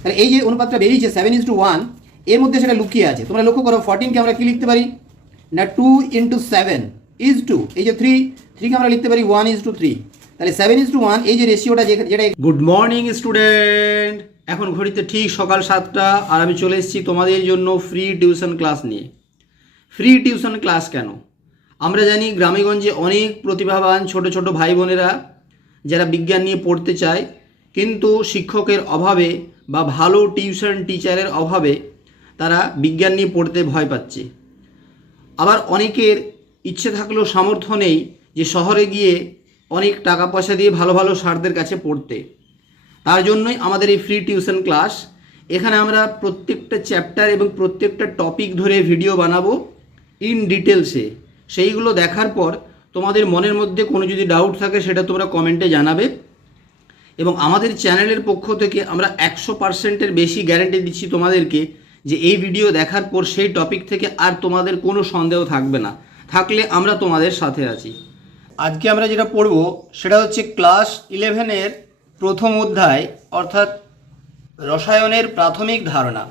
তাহলে এই যে অনুপাতটা বেরিয়েছে সেভেন ইস টু ওয়ানের মধ্যে সেটা লুকিয়ে আছে। তোমরা লক্ষ্য করো ফোরটিনকে আমরা কি লিখতে পারি? না two into seven is to এই যে থ্রি থ্রিকে আমরা লিখতে পারি ওয়ান ইজ টু থ্রি তাহলে সেভেন ইজ টু ওয়ান এই যে রেশিওটা যেটা গুড মর্নিং স্টুডেন্ট এখন ঘড়িতে ঠিক সকাল সাতটা, আর আমি চলে এসেছি তোমাদের জন্য ফ্রি টিউশন ক্লাস নিয়ে। ফ্রি টিউশন ক্লাস কেন? আমরা জানি গ্রামেগঞ্জে অনেক প্রতিভাবান ছোট ছোট ভাই বোনেরা, যারা বিজ্ঞান নিয়ে পড়তে চায় কিন্তু শিক্ষকের অভাবে বা ভালো টিউশন টিচারের অভাবে তারা বিজ্ঞান নিয়ে পড়তে ভয় পাচ্ছে। আবার অনেকের ইচ্ছে থাকলেও সামর্থ্য নেই যে শহরে গিয়ে অনেক টাকা পয়সা দিয়ে ভালো ভালো স্যারদের কাছে পড়তে। তার জন্যই আমাদের এই ফ্রি টিউশন ক্লাস এখানে আমরা প্রত্যেকটা চ্যাপ্টার এবং প্রত্যেকটা টপিক ধরে ভিডিও বানাবো ইন ডিটেলসে সেইগুলো দেখার পর তোমাদের মনের মধ্যে কোনো যদি ডাউট থাকে সেটা তোমরা কমেন্টে জানাবে। এবং আমাদের চ্যানেলের পক্ষ থেকে আমরা একশো পার্সেন্টের বেশি গ্যারেন্টি দিচ্ছি তোমাদেরকে যে এই ভিডিও দেখার পর সেই টপিক থেকে আর তোমাদের কোনো সন্দেহ থাকবে না। থাকলে আমরা তোমাদের সাথে আছি। আজকে আমরা যেটা পড়ব সেটা হচ্ছে ক্লাস ইলেভেনের প্রথম অধ্যায়, অর্থাৎ রসায়নের প্রাথমিক ধারণা,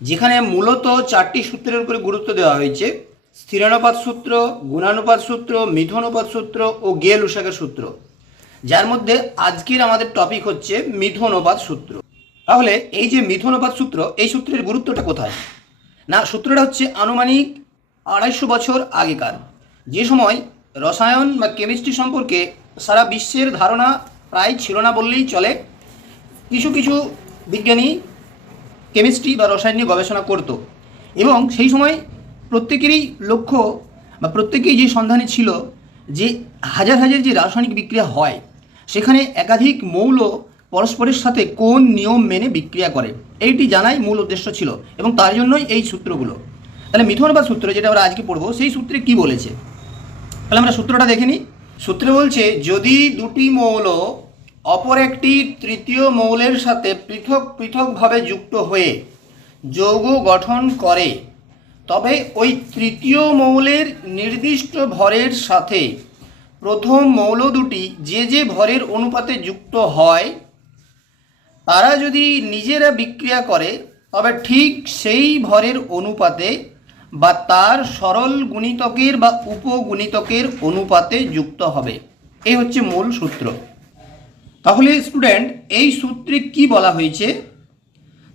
যেখানে মূলত চারটি সূত্রের উপরে গুরুত্ব দেওয়া হয়েছে। স্থিরানুপাত সূত্র, গুণানুপাত সূত্র মিথনুপাত সূত্র ও গেল উষাকের সূত্র। যার মধ্যে আজকের আমাদের টপিক হচ্ছে মিথনুপাত সূত্র। তাহলে এই যে মিথনবাদ সূত্র, এই সূত্রের গুরুত্বটা কোথায়? না, সূত্রটা হচ্ছে আনুমানিক আড়াইশো বছর আগেকার। যে সময় রসায়ন বা কেমিস্ট্রি সম্পর্কে সারা বিশ্বের ধারণা প্রায় ছিল না বললেই চলে। কিছু কিছু বিজ্ঞানী কেমিস্ট্রি বা রসায়ন নিয়ে গবেষণা করত। এবং সেই সময় প্রত্যেকেরই লক্ষ্য বা প্রত্যেকেই যে সন্ধানে ছিল যে হাজার হাজার যে রাসায়নিক বিক্রিয়া হয় সেখানে একাধিক মৌল পরস্পরের সাথে কোন নিয়ম মেনে বিক্রিয়া করে? এইটি জানাই মূল উদ্দেশ্য ছিল এবং তার জন্যই এই সূত্রগুলো। তাহলে মিথুনবাদ সূত্র যেটা আমরা আজকে পড়ব, সেই সূত্রে কি বলেছে? তাহলে আমরা সূত্রটা দেখে নিই। সূত্রে বলছে, যদি দুটি মৌল অপর একটি তৃতীয় মৌলের সাথে পৃথক পৃথকভাবে যুক্ত হয়ে যৌগ গঠন করে, তবে ওই তৃতীয় মৌলের নির্দিষ্ট ভরের সাথে প্রথম মৌল দুটি যে যে ভরের অনুপাতে যুক্ত হয়, তারা যদি নিজেরা বিক্রিয়া করে, তবে ঠিক সেই ভরের অনুপাতে বা তার সরল গুণিতকের বা উপগুণিতকের অনুপাতে যুক্ত হবে। এই হচ্ছে মূল সূত্র। তাহলে স্টুডেন্ট এই সূত্রে কি বলা হয়েছে?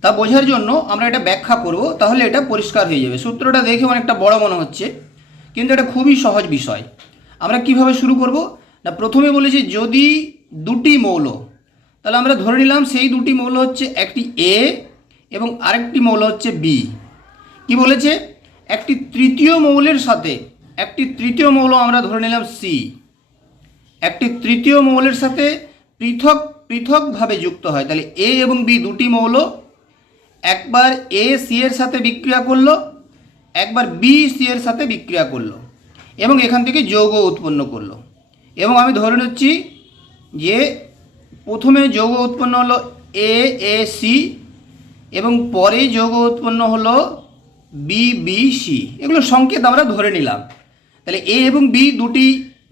তা বোঝার জন্য আমরা এটা ব্যাখ্যা করব, তাহলে এটা পরিষ্কার হয়ে যাবে। সূত্রটা দেখে অনেকটা বড় মনে হচ্ছে, কিন্তু এটা খুবই সহজ বিষয়। আমরা কীভাবে শুরু করব? না, প্রথমে বলেছি যদি দুটি মৌল, তাহলে আমরা ধরে নিলাম সেই দুটি মৌল হচ্ছে একটি এ এবং আরেকটি মৌল হচ্ছে বি কি বলেছে? একটি তৃতীয় মৌলের সাথে, একটি তৃতীয় মৌল আমরা ধরে নিলাম সি একটি তৃতীয় মৌলের সাথে পৃথক, পৃথকভাবে যুক্ত হয়, তাহলে এ এবং বি দুটি মৌল, একবার এ সি এর সাথে বিক্রিয়া করল, একবার বি সি এর সাথে বিক্রিয়া করল। এবং এখান থেকে যৌগ উৎপন্ন করল। এবং আমি ধরে নিচ্ছি যে প্রথমে যৌগ উৎপন্ন হলো এ এ সি এবং পরে যৌগ উৎপন্ন হলো বি বি সি এগুলো সংকেত আমরা ধরে নিলাম। তাহলে এ এবং বি দুটি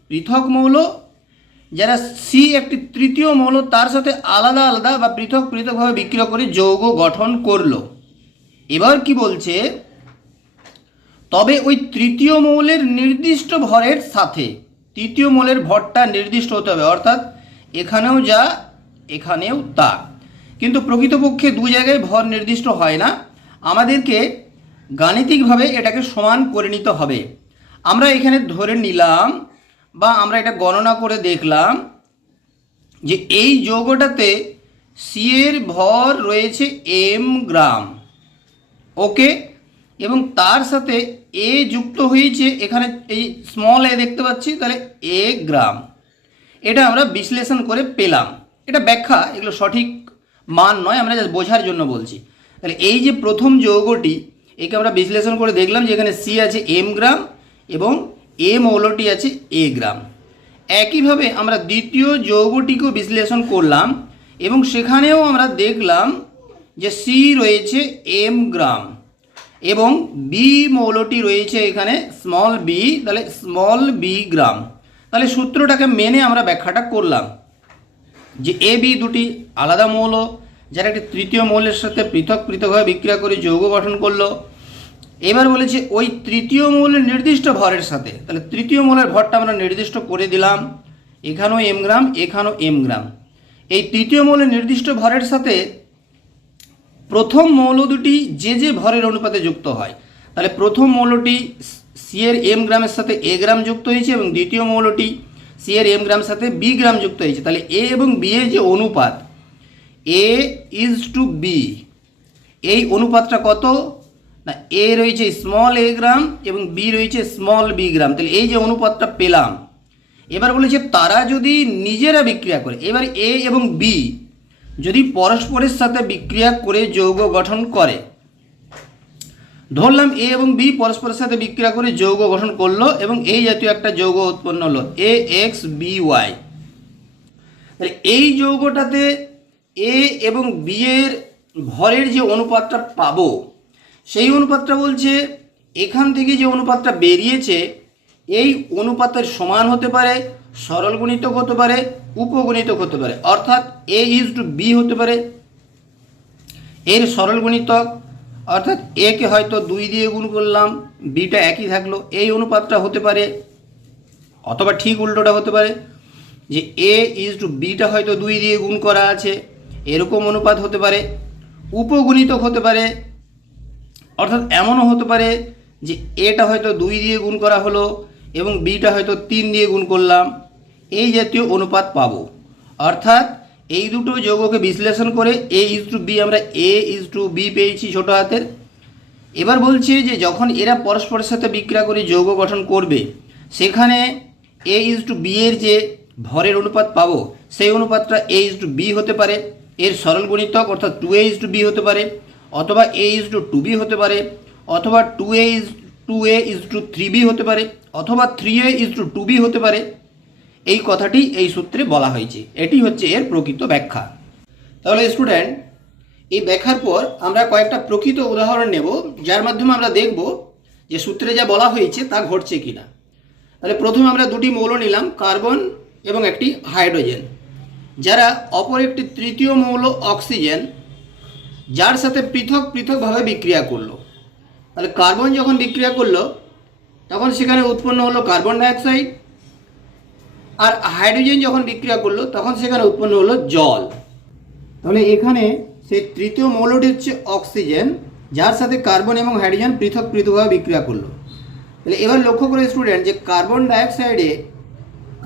পৃথক মৌল। যারা সি একটি তৃতীয় মৌল, তার সাথে আলাদা আলাদা বা পৃথক পৃথকভাবে বিক্রিয়া করে যৌগ গঠন করল। এবার কি বলছে? তবে ওই তৃতীয় মৌলের নির্দিষ্ট ভরের সাথে, তৃতীয় মৌলের ভরটা নির্দিষ্ট হতে হবে, অর্থাৎ এখানেও যা, এখানেও তা। কিন্তু প্রকৃতপক্ষে দু জায়গায় ভর নির্দিষ্ট হয় না। আমাদেরকে গাণিতিকভাবে এটাকে সমান করে নিতে হবে। আমরা এখানে ধরে নিলাম বা আমরা এটা গণনা করে দেখলাম যে এই যৌগটাতে সি এর ভর রয়েছে এম গ্রাম। ওকে? এবং তার সাথে এ যুক্ত হয়েছে এখানে এই স্মল এ দেখতে পাচ্ছি, তাহলে এ গ্রাম এটা আমরা বিশ্লেষণ করে পেলাম। এটা ব্যাখ্যা, এগুলো সঠিক মান নয়, আমরা জাস্ট বোঝার জন্য বলছি। তাহলে এই যে প্রথম যৌগটি, একে আমরা বিশ্লেষণ করে দেখলাম যে এখানে সি আছে এম গ্রাম এবং এ মৌলটি আছে এ গ্রাম একইভাবে আমরা দ্বিতীয় যৌগটিকেও বিশ্লেষণ করলাম এবং সেখানেও আমরা দেখলাম যে সি রয়েছে এম গ্রাম এবং বি মৌলটি রয়েছে এখানে স্মল বি তাহলে স্মল বি গ্রাম তাহলে সূত্রটাকে মেনে আমরা ব্যাখ্যাটা করলাম। যে এ বি দুটি আলাদা মৌল, যারা একটি তৃতীয় মৌলের সাথে পৃথক পৃথকভাবে বিক্রিয়া করে যৌগ গঠন করল। এবার বলেছে ওই তৃতীয় মৌলের নির্দিষ্ট ভরের সাথে, তাহলে তৃতীয় মৌলের ভরটা আমরা নির্দিষ্ট করে দিলাম। এখানেও এম গ্রাম এখানেও এম গ্রাম এই তৃতীয় মৌলের নির্দিষ্ট ভরের সাথে প্রথম মৌল দুটি যে যে ভরের অনুপাতে যুক্ত হয়। তাহলে প্রথম মৌলটি সি এর এম গ্রামের সাথে এ গ্রাম যুক্ত হয়েছে এবং দ্বিতীয় মৌলটি সি এর এম গ্রামের সাথে বি গ্রাম যুক্ত হয়েছে। তাহলে এ এবং বি এর যে অনুপাত, এ ইজ টু বি এই অনুপাতটা কত? না, এ রয়েছে স্মল এ গ্রাম এবং বি রয়েছে স্মল বি গ্রাম তাহলে এই যে অনুপাতটা পেলাম, এবার বলেছে তারা যদি নিজেরা বিক্রিয়া করে, এবার এ এবং বি যদি পরস্পরের সাথে বিক্রিয়া করে যৌগ গঠন করে। ধরলাম এ এবং বি পরস্পরের সাথে বিক্রিয়া করে যৌগ গঠন করল এবং এই জাতীয় একটা যৌগ উৎপন্ন হলো। এ এক্স বি ওয়াই তাহলে এই যৌগটাতে এ এবং বি এর ভরের যে অনুপাতটা পাবো, সেই অনুপাতটা বলছে এখান থেকে যে অনুপাতটা বেরিয়েছে এই অনুপাতের সমান হতে পারে সরল গুণিতক হতে পারে উপগুণিতক হতে পারে। অর্থাৎ এ ইজ টু বি হতে পারে। এর সরল গুণিতক অর্থাৎ একে হয়তো দুই দিয়ে গুণ করলাম বিটা একই থাকল, এই অনুপাতটা হতে পারে, অথবা ঠিক উল্টোটা হতে পারে, যে এ ইজ টু বিটা হয়তো দুই দিয়ে গুণ করা আছে, এরকম অনুপাত হতে পারে, উপগুণিতক হতে পারে, অর্থাৎ এমনও হতে পারে যে এটা হয়তো দুই দিয়ে গুণ করা হলো এবং বিটা হয়তো তিন দিয়ে গুণ করলাম, এই জাতীয় অনুপাত পাবো। অর্থাৎ এই দুটো যৌগকে বিশ্লেষণ করে এ ইজ টু বি আমরা এ ইজ টু বি পেয়েছি ছোটো হাতের। এবার বলছি যে যখন এরা পরস্পরের সাথে বিক্রিয়া করে যৌগ গঠন করবে, সেখানে এ ইজ টু বি এর যে ভরের অনুপাত পাবো, সেই অনুপাতটা এ ইজ টু বি হতে পারে। এর সরল গুণিতক অর্থাৎ two A is to B হতে পারে, অথবা A is to two B হতে পারে, অথবা two A is to A is to three B হতে পারে, অথবা three A is to two B হতে পারে। এই কথাটি এই সূত্রে বলা হয়েছে। এটি হচ্ছে এর প্রকৃত ব্যাখ্যা। তাহলে স্টুডেন্ট এই ব্যাখ্যার পর আমরা কয়েকটা প্রকৃত উদাহরণ নেব, যার মাধ্যমে আমরা দেখব যে সূত্রে যা বলা হয়েছে তা ঘটছে কিনা। তাহলে প্রথমে আমরা দুটি মৌল নিলাম, কার্বন এবং একটি হাইড্রোজেন। যারা অপর একটি তৃতীয় মৌল অক্সিজেন, যার সাথে পৃথক পৃথকভাবে বিক্রিয়া করল। তাহলে কার্বন যখন বিক্রিয়া করল, তখন সেখানে উৎপন্ন হলো কার্বন ডাইঅক্সাইড আর হাইড্রোজেন যখন বিক্রিয়া করল, তখন সেখানে উৎপন্ন হলো জল। তাহলে এখানে সেই তৃতীয় মৌলটি হচ্ছে অক্সিজেন যার সাথে কার্বন এবং হাইড্রোজেন পৃথক পৃথকভাবে বিক্রিয়া করল। তাহলে এবার লক্ষ্য করে স্টুডেন্ট যে কার্বন ডাইঅক্সাইডে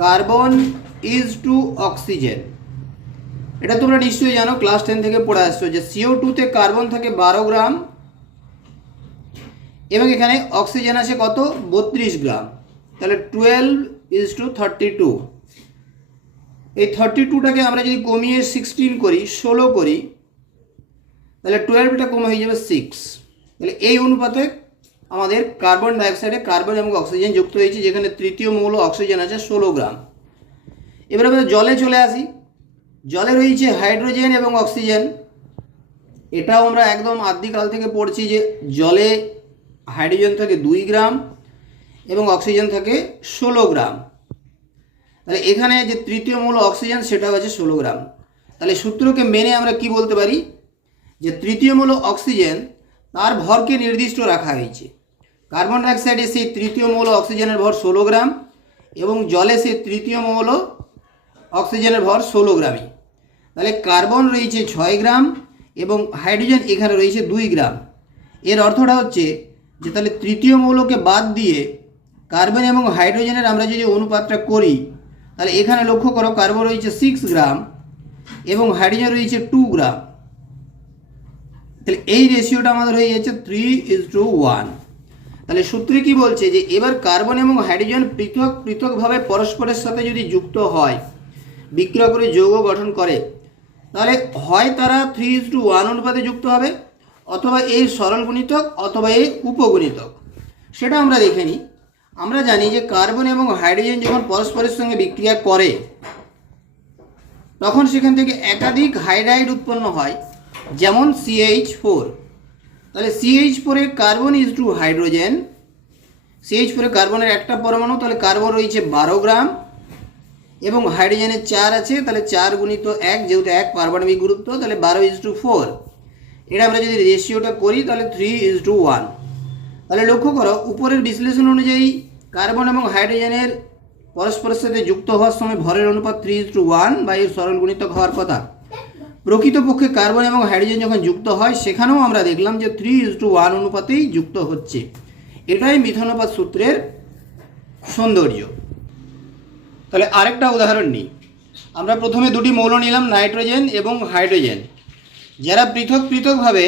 কার্বন ইজ টু অক্সিজেন এটা তোমরা নিশ্চয়ই জানো ক্লাস টেন থেকে পড়ে আসছো, যে সিও টুতে কার্বন থাকে বারো গ্রাম এবং এখানে অক্সিজেন আছে কত? বত্রিশ গ্রাম। তাহলে twelve is to thirty two এই থার্টি টুটাকে আমরা যদি কমিয়ে সিক্সটিন করি, ষোলো করি, তাহলে টুয়েলভটা কমে হয়ে যাবে সিক্স তাহলে এই অনুপাতে আমাদের কার্বন ডাইঅক্সাইডে কার্বন এবং অক্সিজেন যুক্ত হয়েছে, যেখানে তৃতীয় মৌল অক্সিজেন আছে, ষোলো গ্রাম। এবার আমরা জলে চলে আসি। জলে রয়েছে হাইড্রোজেন এবং অক্সিজেন এটাও আমরা একদম আদ্যিকাল থেকে পড়ছি যে জলে হাইড্রোজেন থাকে দুই গ্রাম এবং অক্সিজেন থাকে ষোলো গ্রাম। তাহলে এখানে যে তৃতীয় মৌল অক্সিজেন, সেটা হচ্ছে ষোলো গ্রাম। তাহলে সূত্রকে মেনে আমরা কি বলতে পারি? যে তৃতীয় মৌল অক্সিজেন, তার ভরকে নির্দিষ্ট রাখা হয়েছে। কার্বন ডাইঅক্সাইডে সেই তৃতীয় মৌল অক্সিজেনের ভর ষোলো গ্রাম এবং জলে সেই তৃতীয় মৌল অক্সিজেনের ভর ষোলো গ্রামই। তাহলে কার্বন রয়েছে ছয় গ্রাম এবং হাইড্রোজেন এখানে রয়েছে দুই গ্রাম। এর অর্থটা হচ্ছে যে তাহলে তৃতীয় মৌলকে বাদ দিয়ে কার্বন এবং হাইড্রোজেনের আমরা যদি অনুপাতটা করি, তাহলে এখানে লক্ষ্য করো কার্বন রয়েছে সিক্স গ্রাম এবং হাইড্রোজেন রয়েছে টু গ্রাম তাহলে এই রেশিওটা আমাদের হয়ে যাচ্ছে থ্রি ইজ টু ওয়ান তাহলে সূত্রে কি বলছে যে এবার কার্বন এবং হাইড্রোজেন পৃথক, পৃথকভাবে পরস্পরের সাথে যদি যুক্ত হয়, বিক্রিয়া করে যৌগ গঠন করে, তাহলে হয় তারা থ্রি ইজ টু ওয়ান অনুপাতে যুক্ত হবে। অথবা এই সরল গুণিতক অথবা এই উপগুণিতক। সেটা আমরা দেখে নিই। আমরা জানি যে কার্বন এবং হাইড্রোজেন যখন পরস্পরের সঙ্গে বিক্রিয়া করে, তখন সেখান থেকে একাধিক হাইড্রাইড উৎপন্ন হয়, যেমন সিএইচ ফোর তাহলে সিএইচ ফোরে carbon is to hydrogen C H ফোরে কার্বনের একটা পরমাণু, তাহলে কার্বন রয়েছে বারো গ্রাম। এবং হাইড্রোজেনের চার আছে, তাহলে চার গুণিত এক, যেহেতু এক পারমাণবিক গুরুত্ব, তাহলে বারো ইজ টু ফোর এটা আমরা যদি রেশিওটা করি, তাহলে থ্রি ইজ টু ওয়ান তাহলে লক্ষ্য করো, উপরের বিশ্লেষণ অনুযায়ী কার্বন এবং হাইড্রোজেনের পরস্পরের সাথে যুক্ত হওয়ার সময় ভরের অনুপাত থ্রি ইজ টু ওয়ান বা এর সরল গুণিতক হওয়ার কথা। প্রকৃতপক্ষে কার্বন এবং হাইড্রোজেন যখন যুক্ত হয়, সেখানেও আমরা দেখলাম যে থ্রি ইজ টু ওয়ান অনুপাতেই যুক্ত হচ্ছে। এটাই মিথনুপাত সূত্রের সৌন্দর্য। তাহলে আরেকটা উদাহরণ নিই। আমরা প্রথমে দুটি মৌল নিলাম, নাইট্রোজেন এবং হাইড্রোজেন। যারা পৃথক পৃথকভাবে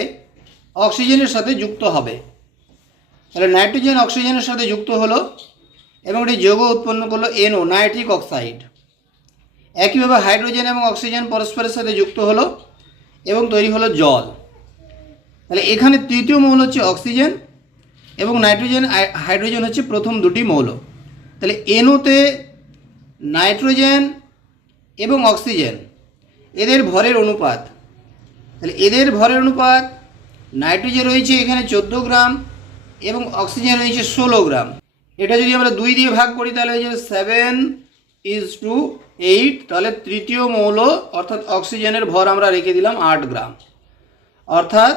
অক্সিজেনের সাথে যুক্ত হবে। তাহলে নাইট্রোজেন অক্সিজেনের সাথে যুক্ত হলো এবং এটি যৌগ উৎপন্ন করল এনও নাইট্রিক অক্সাইড। একইভাবে হাইড্রোজেন এবং অক্সিজেন পরস্পরের সাথে যুক্ত হলো এবং তৈরি হলো জল। তাহলে এখানে তৃতীয় মৌল হচ্ছে অক্সিজেন এবং নাইট্রোজেন, হাইড্রোজেন হচ্ছে প্রথম দুটি মৌল। তাহলে এনোতে নাইট্রোজেন এবং অক্সিজেন, এদের ভরের অনুপাত তাহলে এদের ভরের অনুপাত নাইট্রোজেন রয়েছে এখানে চোদ্দ গ্রাম এবং অক্সিজেন রয়েছে ষোলো গ্রাম। এটা যদি আমরা দুই দিয়ে ভাগ করি তাহলে হয়ে যাবে সেভেন ইজ টু এইট তাহলে তৃতীয় মৌল অর্থাৎ অক্সিজেনের ভর আমরা রেখে দিলাম আট গ্রাম। অর্থাৎ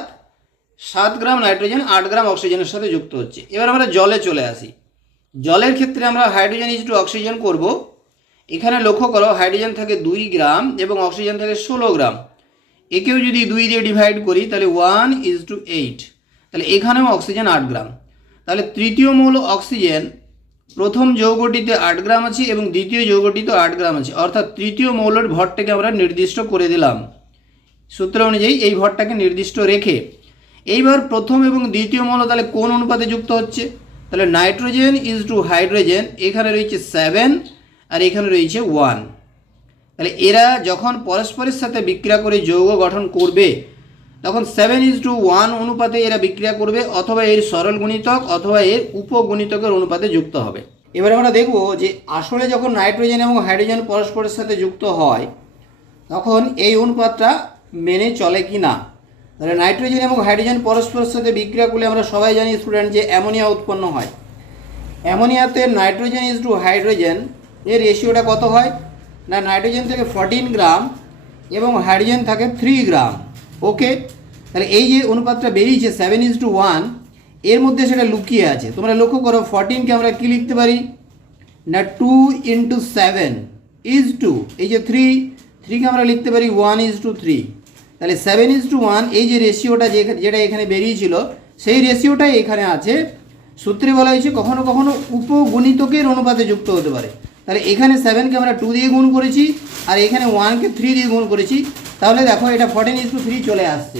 সাত গ্রাম নাইট্রোজেন, আট গ্রাম অক্সিজেনের সাথে যুক্ত হচ্ছে। এবার আমরা জলে চলে আসি। জলের ক্ষেত্রে আমরা হাইড্রোজেন ইজ টু অক্সিজেন করব। এখানে লক্ষ্য করো, হাইড্রোজেন থাকে দুই গ্রাম এবং অক্সিজেন থাকে ষোলো গ্রাম। একেও যদি দুই দিয়ে ডিভাইড করি, তাহলে ওয়ান ইজ টু এইট তাহলে এখানেও অক্সিজেন আট গ্রাম তাহলে তৃতীয় মৌল অক্সিজেন প্রথম যৌগটিতে আট গ্রাম আছে এবং দ্বিতীয় যৌগটিতে আট গ্রাম আছে। অর্থাৎ তৃতীয় মৌলের ভরটাকে আমরা নির্দিষ্ট করে দিলাম। সূত্র অনুযায়ী এই ভরটাকে নির্দিষ্ট রেখে, এইবার প্রথম এবং দ্বিতীয় মৌল তাহলে কোন অনুপাতে যুক্ত হচ্ছে? তাহলে নাইট্রোজেন ইজ টু হাইড্রোজেন এখানে রয়েছে সেভেন আর এখানে রয়েছে ওয়ান তাহলে এরা যখন পরস্পরের সাথে বিক্রিয়া করে যৌগ গঠন করবে, তখন সেভেন ইজ টু ওয়ান অনুপাতে এরা বিক্রিয়া করবে, অথবা এর সরল গুণিতক অথবা এর উপগুণিতকের অনুপাতে যুক্ত হবে। এবার আমরা দেখব যে আসলে যখন নাইট্রোজেন এবং হাইড্রোজেন পরস্পরের সাথে যুক্ত হয়, তখন এই অনুপাতটা মেনে চলে কি না? তাহলে নাইট্রোজেন এবং হাইড্রোজেন পরস্পরের সাথে বিক্রিয়া করলে আমরা সবাই জানি স্টুডেন্ট যে অ্যামোনিয়া উৎপন্ন হয়। অ্যামোনিয়াতে নাইট্রোজেন ইজ টু হাইড্রোজেন, এর রেশিওটা কত হয়? না নাইট্রোজেন থেকে ফর্টিন গ্রাম এবং হাইড্রোজেন থাকে থ্রি গ্রাম ওকে তাহলে এই যে অনুপাতটা বেরিয়েছে সেভেন ইজ টু ওয়ানের মধ্যে সেটা লুকিয়ে আছে। তোমরা লক্ষ্য করো ফর্টিনকে আমরা কী লিখতে পারি? না two into seven is to এই যে থ্রি থ্রিকে আমরা লিখতে পারি ওয়ান ইজ টু থ্রি তাহলে সেভেন ইজ টু ওয়ান এই যে রেশিওটা যেটা এখানে বেরিয়েছিল, সেই রেশিওটাই এখানে আছে। সূত্রে বলা হয়েছে কখনো কখনো উপগুণিতকের অনুপাতে যুক্ত হতে পারে। তাহলে এখানে সেভেনকে আমরা টু দিয়ে গুণ করেছি, আর এখানে ওয়ানকে থ্রি দিয়ে গুণ করেছি। তাহলে দেখো এটা ফর্টিন ইস থ্রি চলে আসছে।